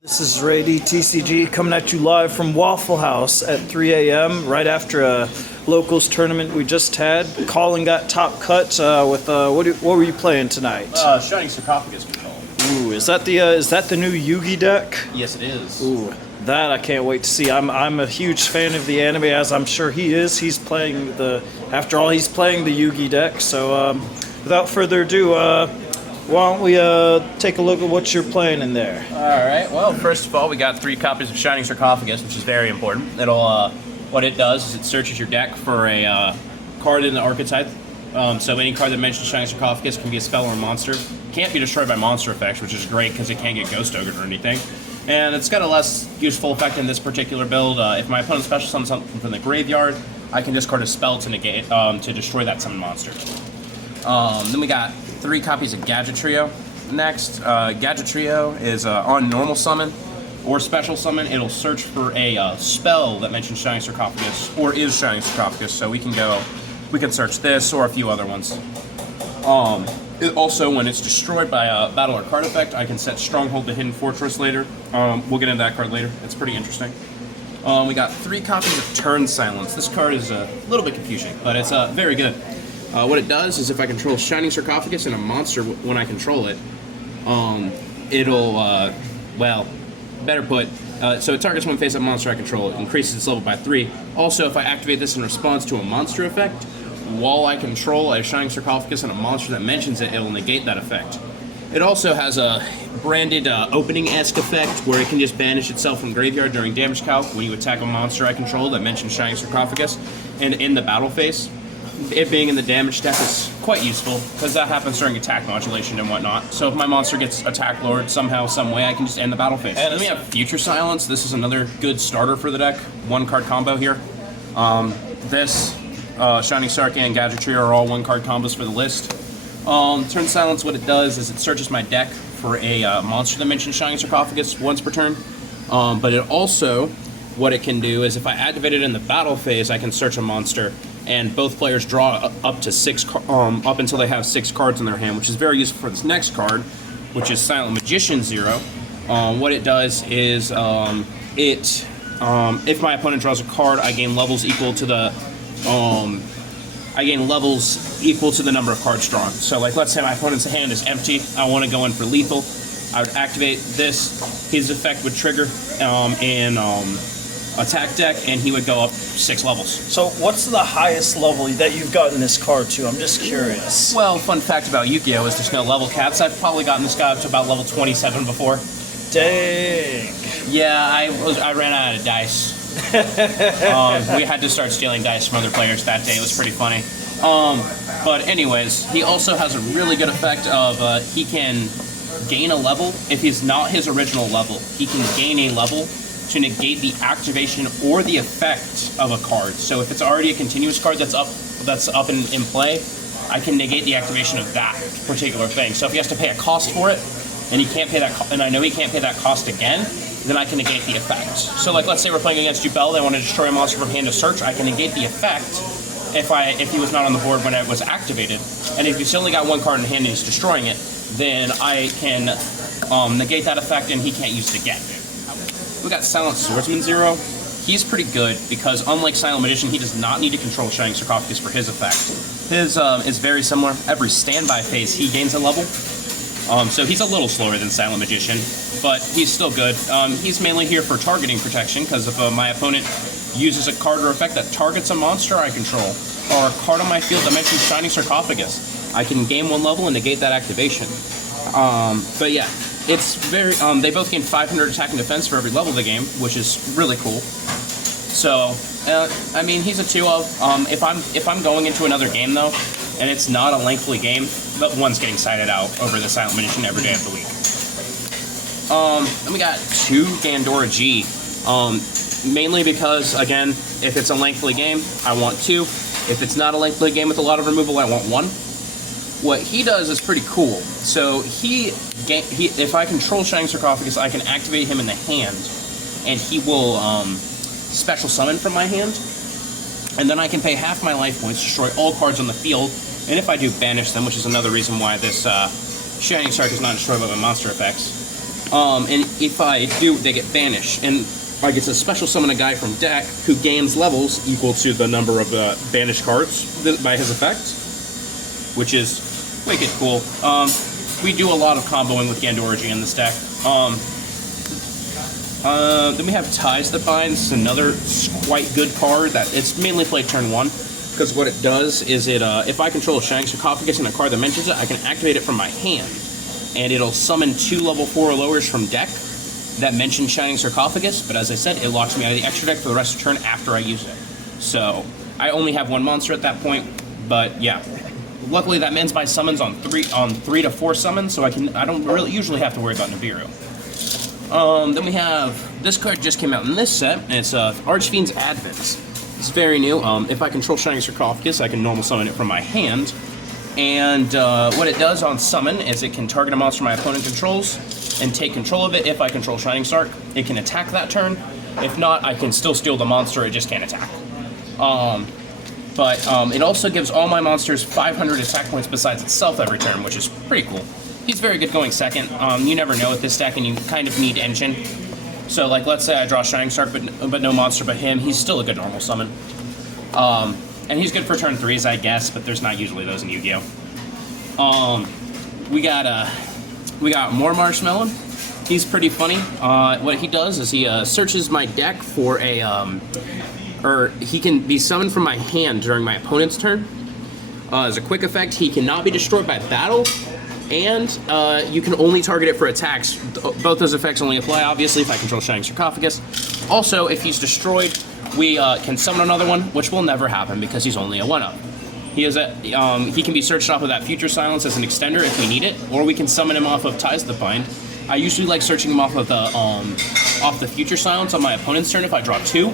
This is RayD-TCG coming at you live from Waffle House at 3 a.m. right after a locals tournament we just had. Colin got top cut with what were you playing tonight? Shining Sarcophagus Control. Ooh, is that the new Yugi deck? Yes, it is. Ooh, that I can't wait to see. I'm a huge fan of the anime, as I'm sure he is. He's playing after all, he's playing the Yugi deck. So without further ado, why don't we take a look at what you're playing in there? Alright, well, first of all, we got 3 copies of Shining Sarcophagus, which is very important. What it does is it searches your deck for a card in the archetype. So any card that mentions Shining Sarcophagus can be a spell or a monster. Can't be destroyed by monster effects, which is great because it can't get ghost ogred or anything. And it's got a less useful effect in this particular build. If my opponent special summons something from the graveyard, I can discard a spell to negate to destroy that summoned monster. Then we got 3 copies of Gadget Trio. Next, Gadget Trio is on normal summon or special summon. It'll search for a spell that mentions Shining Sarcophagus or is Shining Sarcophagus. So we can search this or a few other ones. Also, when it's destroyed by a battle or card effect, I can set Stronghold to Hidden Fortress later. We'll get into that card later. It's pretty interesting. We got 3 copies of Turn Silence. This card is a little bit confusing, but it's very good. What it does is if I control Shining Sarcophagus and a monster when I control it, it'll, well, better put, so it targets one face-up monster I control. It increases its level by 3. Also, if I activate this in response to a monster effect, while I control a Shining Sarcophagus and a monster that mentions it, it'll negate that effect. It also has a branded opening-esque effect where it can just banish itself from graveyard during damage calc when you attack a monster I control that mentions Shining Sarcophagus. And in the battle phase, it being in the damage deck is quite useful because that happens during attack modulation and whatnot. So if my monster gets attack lowered somehow, some way, I can just end the battle phase. And then we have Future Silence. This is another good starter for the deck. 1-card combo here. Shining Sarc and Gadget Trio are all 1-card combos for the list. Turn Silence, what it does is it searches my deck for a monster that mentions Shining Sarcophagus once per turn. But it also, what it can do is if I activate it in the battle phase, I can search a monster, and both players draw up to 6, up until they have 6 cards in their hand, which is very useful for this next card, which is Silent Magician 0. What it does is if my opponent draws a card, I gain levels equal to the number of cards drawn. So, like, let's say my opponent's hand is empty. I want to go in for lethal. I would activate this. His effect would trigger in attack deck, and he would go up 6 levels. So what's the highest level that you've gotten this card to? I'm just curious. Well, fun fact about Yu-Gi-Oh! Is there's no level caps. I've probably gotten this guy up to about level 27 before. Dang. Yeah, I ran out of dice. We had to start stealing dice from other players that day. It was pretty funny. But anyways, he also has a really good effect of he can gain a level. If he's not his original level, he can gain a level to negate the activation or the effect of a card. So if it's already a continuous card that's up in play, I can negate the activation of that particular thing. So if he has to pay a cost for it, and he can't pay that, and I know he can't pay that cost again, then I can negate the effect. So, like, let's say we're playing against Duel, they want to destroy a monster from hand to search, I can negate the effect if he was not on the board when it was activated. And if he's only got 1 card in hand and he's destroying it, then I can negate that effect and he can't use it again. We got Silent Swordsman 0. He's pretty good because, unlike Silent Magician, he does not need to control Shining Sarcophagus for his effect. His is very similar. Every standby phase, he gains a level. So he's a little slower than Silent Magician, but he's still good. He's mainly here for targeting protection, because if my opponent uses a card or effect that targets a monster I control, or a card on my field that mentions Shining Sarcophagus, I can gain 1 level and negate that activation. But yeah, it's very, they both gain 500 attack and defense for every level of the game, which is really cool. So, I mean, he's a 2-of. If I'm going into another game, though, and it's not a lengthy game, but one's getting sided out over the Silent Magician every day of the week. Then we got 2 Gandora G. Mainly because, again, if it's a lengthy game, I want 2. If it's not a lengthy game with a lot of removal, I want 1. What he does is pretty cool. So if I control Shining Sarcophagus, I can activate him in the hand, and he will special summon from my hand, and then I can pay half my life points, destroy all cards on the field, and if I do, banish them, which is another reason why this Shining Sarc is not destroyed by my monster effects. And if I do, they get banished. And I get to special summon a guy from deck who gains levels equal to the number of banished cards by his effect, which is wicked cool. We do a lot of comboing with Gandorji in this deck. Then we have Ties That Bind. It's another quite good card that it's mainly played turn 1. Because what it does is if I control a Shining Sarcophagus and a card that mentions it, I can activate it from my hand. And it'll summon 2 level 4 or lowers from deck that mention Shining Sarcophagus, but as I said, it locks me out of the extra deck for the rest of the turn after I use it. So, I only have 1 monster at that point, but yeah. Luckily that ends my summons on 3 to 4 summons, so I don't really usually have to worry about Nibiru. Then we have, this card just came out in this set, and it's Archfiend's Advent. It's very new. If I control Shining Sarcophagus, I can normal summon it from my hand. And what it does on summon is it can target a monster my opponent controls and take control of it. If I control Shining Sarc, it can attack that turn. If not, I can still steal the monster, it just can't attack. But it also gives all my monsters 500 attack points besides itself every turn, which is pretty cool. He's very good going second. You never know with this deck, and you kind of need Engine. So, like, let's say I draw Shining Sarc, but no monster but him, he's still a good normal summon. And he's good for turn 3s, I guess, but there's not usually those in Yu-Gi-Oh! We got more Marshmallow. He's pretty funny. What he does is he searches my deck for a, or he can be summoned from my hand during my opponent's turn. As a quick effect, he cannot be destroyed by battle, and you can only target it for attacks. Both those effects only apply, obviously, if I control Shining Sarcophagus. Also, if he's destroyed, we can summon another one, which will never happen because he's only a 1-up. He can be searched off of that Future Silence as an extender if we need it, or we can summon him off of Ties That Bind. I usually like searching him off of the Future Silence on my opponent's turn if I draw 2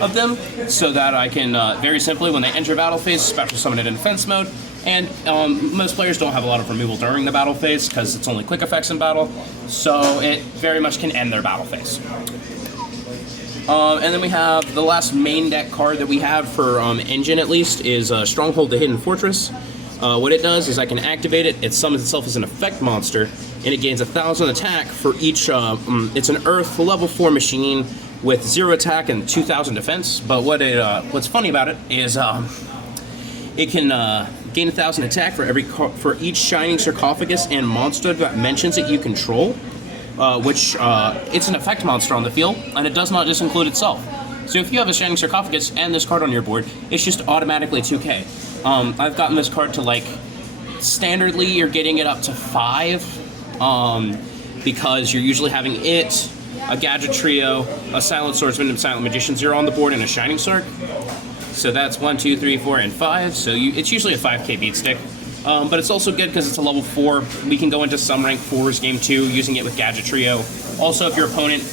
of them, so that I can very simply, when they enter battle phase, special summon it in defense mode. And most players don't have a lot of removal during the battle phase because it's only quick effects in battle, so it very much can end their battle phase. And then we have the last main deck card that we have for Engine, at least, is Stronghold the Hidden Fortress. What it does is I can activate it, it summons itself as an effect monster, and it gains 1,000 attack for each, it's an Earth level 4 machine with 0 attack and 2,000 defense, but what's funny about it is it can gain 1,000 attack for each Shining Sarcophagus and monster that mentions it you control, which it's an effect monster on the field, and it does not just include itself. So if you have a Shining Sarcophagus and this card on your board, it's just automatically 2k. I've gotten this card to, like, standardly you're getting it up to 5, because you're usually having it, a Gadget Trio, a Silent Swordsman, and Silent Magician 0 on the board, and a Shining Sarc. So that's 1, 2, 3, 4, and 5. So it's usually a 5k beat stick. But it's also good because it's a level 4. We can go into some rank 4s game 2 using it with Gadget Trio. Also, if your opponent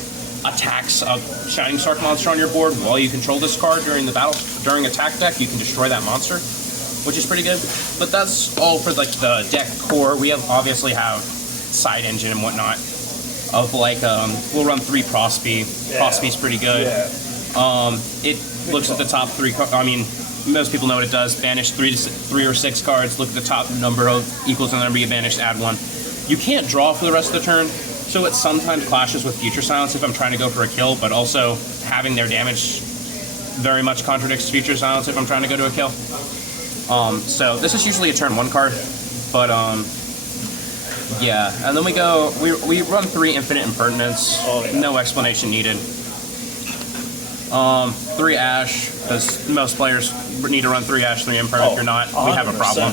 attacks a Shining Sarc monster on your board while you control this card during attack deck, you can destroy that monster, which is pretty good. But that's all for, like, the deck core. We obviously have side engine and whatnot. Of, like, we'll run 3 Prospy. Yeah. Prospy's pretty good. Yeah. It looks at the top 3. I mean, most people know what it does. Banish 3 or 6 cards. Look at the top number equals the number you banished. Add 1. You can't draw for the rest of the turn, so it sometimes clashes with Future Silence if I'm trying to go for a kill. But also having their damage very much contradicts Future Silence if I'm trying to go to a kill. So this is usually a turn 1 card, but yeah. And then we run 3 Infinite Impertinence. Oh, yeah. No explanation needed. 3 Ash, because most players need to run 3 Ash, 3 Imperm. If you're not, we have a problem.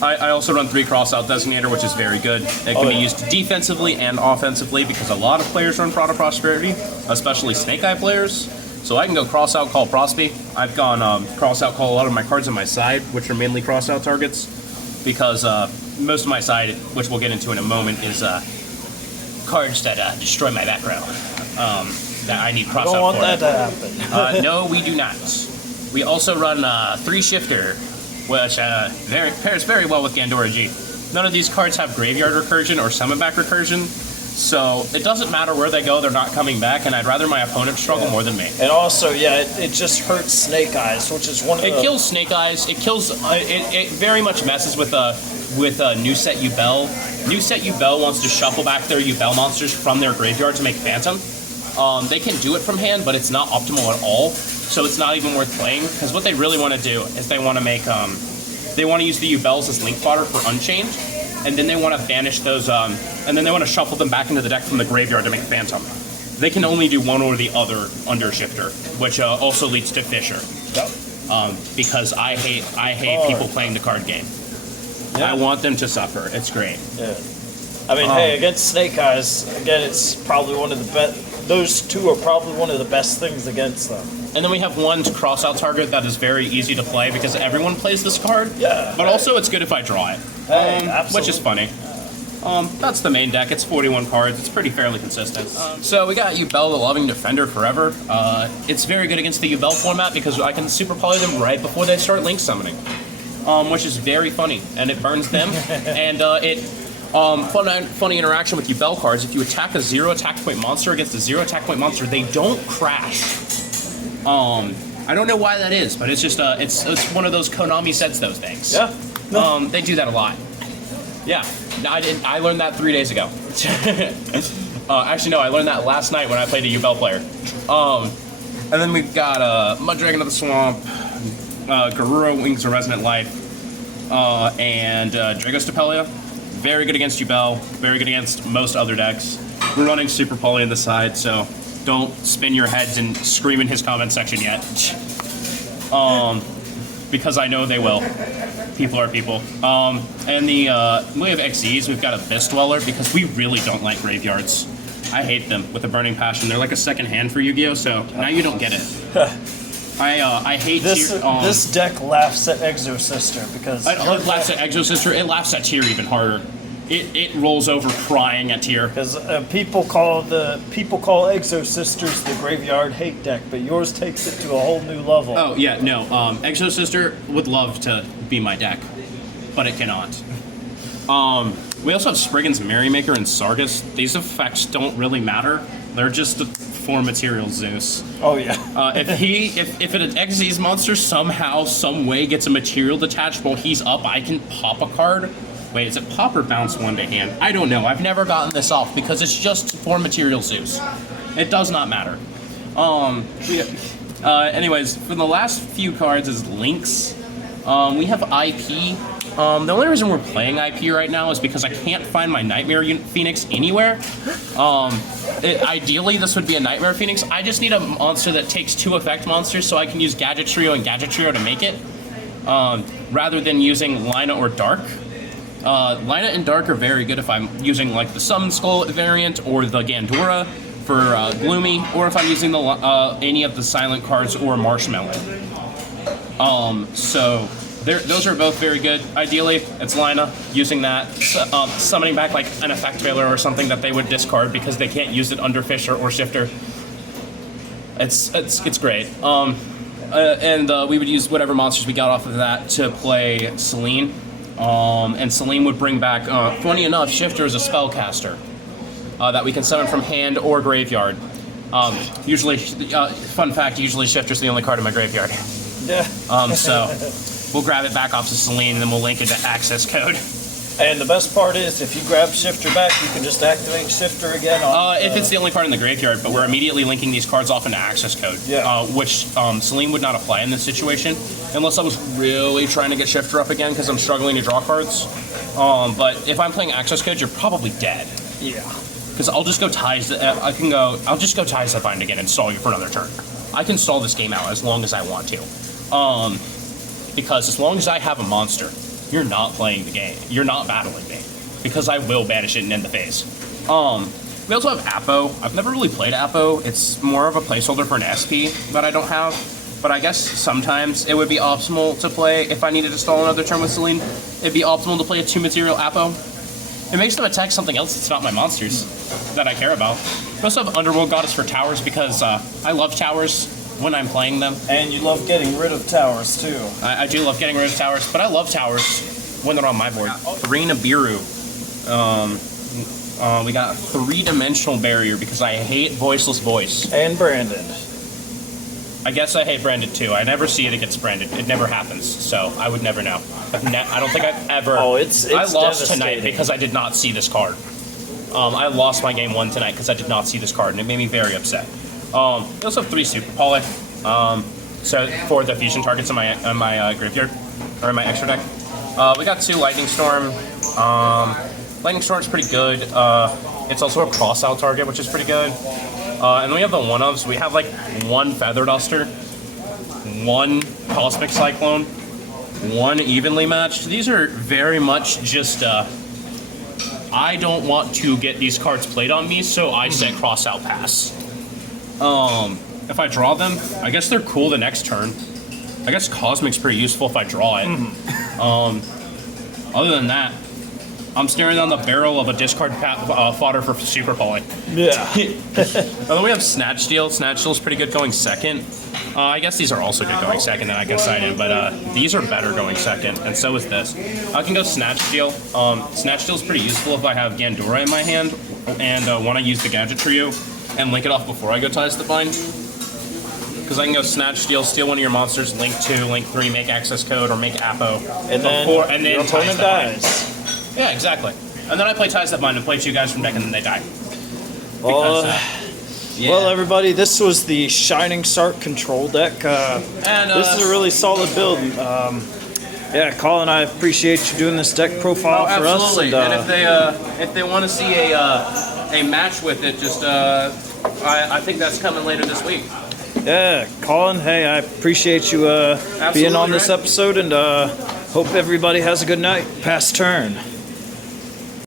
I also run 3 Crossout Designator, which is very good. It can be used defensively and offensively because a lot of players run Prod of Prosperity, especially Snake Eye players. So I can go Crossout, call Prospy. I've gone Crossout, call a lot of my cards on my side, which are mainly Crossout targets, because most of my side, which we'll get into in a moment, is cards that destroy my back row. That I need cross out for. Don't want that to happen. No, we do not. We also run 3 Shifter, which pairs very well with Gandorji. None of these cards have Graveyard Recursion or Summon Back Recursion, so it doesn't matter where they go, they're not coming back, and I'd rather my opponent struggle more than me. And also, yeah, it just hurts Snake Eyes, which is one of It kills Snake Eyes. It kills. It very much messes with with New Set Yubel. New Set Yubel wants to shuffle back their Yubel monsters from their graveyard to make Phantom. They can do it from hand, but it's not optimal at all, so it's not even worth playing, because what they really want to do is they want to make, they want to use the Yubels as link fodder for Unchained, and then they want to banish those, and then they want to shuffle them back into the deck from the graveyard to make Phantom. They can only do one or the other under Shifter, which also leads to Fisher. Yep. Because I hate people playing the card game. Yeah. I want them to suffer. It's great. Yeah. I mean, hey, against Snake Eyes, again, it's probably one of the best. Those two are probably one of the best things against them. And then we have one cross-out target that is very easy to play because everyone plays this card. Yeah. But also it's good if I draw it. Which is funny. That's the main deck. It's 41 cards. It's pretty fairly consistent. So we got Yubel, the Loving Defender, forever. It's very good against the Yubel format because I can super poly them right before they start link summoning, which is very funny, and it burns them. And funny interaction with Yubel cards. If you attack a 0 attack point monster against a 0 attack point monster, they don't crash. I don't know why that is, but it's just it's one of those Konami sets those things. Yeah. No. They do that a lot. Yeah. I learned that 3 days ago. Actually, no, I learned that last night when I played a Yubel player. And then we've got Mud Dragon of the Swamp, Garura, Wings of Resonant Life, and Dragostapelia. Very good against Yubel, very good against most other decks. We're running Super Poly on the side, so don't spin your heads and scream in his comment section yet. Because I know they will. People are people. And we have XEs, we've got Abyss Dweller, because we really don't like graveyards. I hate them with a burning passion. They're like a second hand for Yu-Gi-Oh, so now you don't get it. I hate this. Tyr. This deck laughs at Exosister because It laughs at Exosister. It laughs at Tyr even harder. It rolls over crying at Tyr. Because people call Exosisters the graveyard hate deck, but yours takes it to a whole new level. Oh yeah, no. Exosister would love to be my deck, but it cannot. We also have Spriggan's Merrymaker and Sargus. These effects don't really matter. They're just the 4 material Zeus. Oh yeah. If an Xyz monster somehow, some way gets a material detached while he's up, I can pop a card. Wait, is it pop or bounce one to hand? I don't know. I've never gotten this off because it's just 4 material Zeus. It does not matter. Anyways, for the last few cards is Lynx. We have IP. The only reason we're playing IP right now is because I can't find my Nightmare Phoenix anywhere. Ideally, this would be a Nightmare Phoenix. I just need a monster that takes 2 effect monsters so I can use Gadget Trio and Gadget Trio to make it, rather than using Lina or Dark. Lina and Dark are very good if I'm using like the Summon Skull variant or the Gandora for Gloomy, or if I'm using the any of the Silent cards or Marshmallow. So those are both very good. Ideally, it's Lina using that, summoning back like an Effect Veiler or something that they would discard because they can't use it under Fisher or Shifter. It's great. And we would use whatever monsters we got off of that to play Selene. And Selene would bring back, funny enough, Shifter is a spellcaster that we can summon from hand or graveyard. Usually, fun fact, usually Shifter's the only card in my graveyard. Yeah. So we'll grab it back off to Selene and then we'll link it to access code. And the best part is, if you grab Shifter back, you can just activate Shifter again. If it's the only card in the graveyard, but we're immediately linking these cards off into access code. Yeah. Which Selene would not apply in this situation, unless I was really trying to get Shifter up again because I'm struggling to draw cards. But if I'm playing access code, you're probably dead. Yeah. Because I'll just go Ties. I'll just go Ties the Bind again and stall you for another turn. I can stall this game out as long as I want to. Because as long as I have a monster, you're not playing the game. You're not battling me. Because I will banish it and end the phase. We also have Apo. I've never really played Apo. It's more of a placeholder for an SP that I don't have. But I guess sometimes it would be optimal to play, if I needed to stall another turn with Selene, it'd be optimal to play a 2-material Apo. It makes them attack something else that's not my monsters that I care about. We also have Underworld Goddess for towers because I love towers when I'm playing them. And you love getting rid of towers, too. I do love getting rid of towers, but I love towers when they're on my board. 3 Nibiru. We got 3-dimensional barrier because I hate Voiceless Voice. And Brandon. I guess I hate branded too. I never see it gets branded. It never happens, so I would never know. I don't think I've ever. Oh, it's I lost tonight devastating. because I did not see this card. I lost my game 1 tonight because I did not see this card, and it made me very upset. We also have 3 Super Poly. So for the fusion targets in my graveyard or in my extra deck, we got 2 Lightning Storm. Lightning Storm's pretty good. It's also a cross-out target, which is pretty good. And then we have the one-ofs. We have like 1 Feather Duster, 1 Cosmic Cyclone, 1 Evenly Matched. These are very much just, I don't want to get these cards played on me, so I set cross-out pass. If I draw them, I guess they're cool the next turn. I guess Cosmic's pretty useful if I draw it. Other than that, I'm staring down the barrel of a discard fodder for Super Poly. Yeah. Then we have Snatch Steal. Snatch Steal's pretty good going second. I guess these are also good going second, and I guess I am, but these are better going second, and so is this. I can go Snatch Steal. Snatch Steal's pretty useful if I have Gandora in my hand, and want to use the Gadget Trio and link it off before I go Ties the Bind. Because I can go Snatch Steal, steal one of your monsters, link 2, link 3, make access code, or make Apo. And then your opponent dies. Yeah, exactly. And then I play Ties That Bind and play 2 guys from deck, and then they die. Well, everybody, this was the Shining Sarc control deck. This is a really solid build. Yeah, Colin, I appreciate you doing this deck profile for us. Absolutely. And if they want to see a match with it, just I think that's coming later this week. Yeah, Colin, hey, I appreciate you being on this episode, and hope everybody has a good night. Pass turn.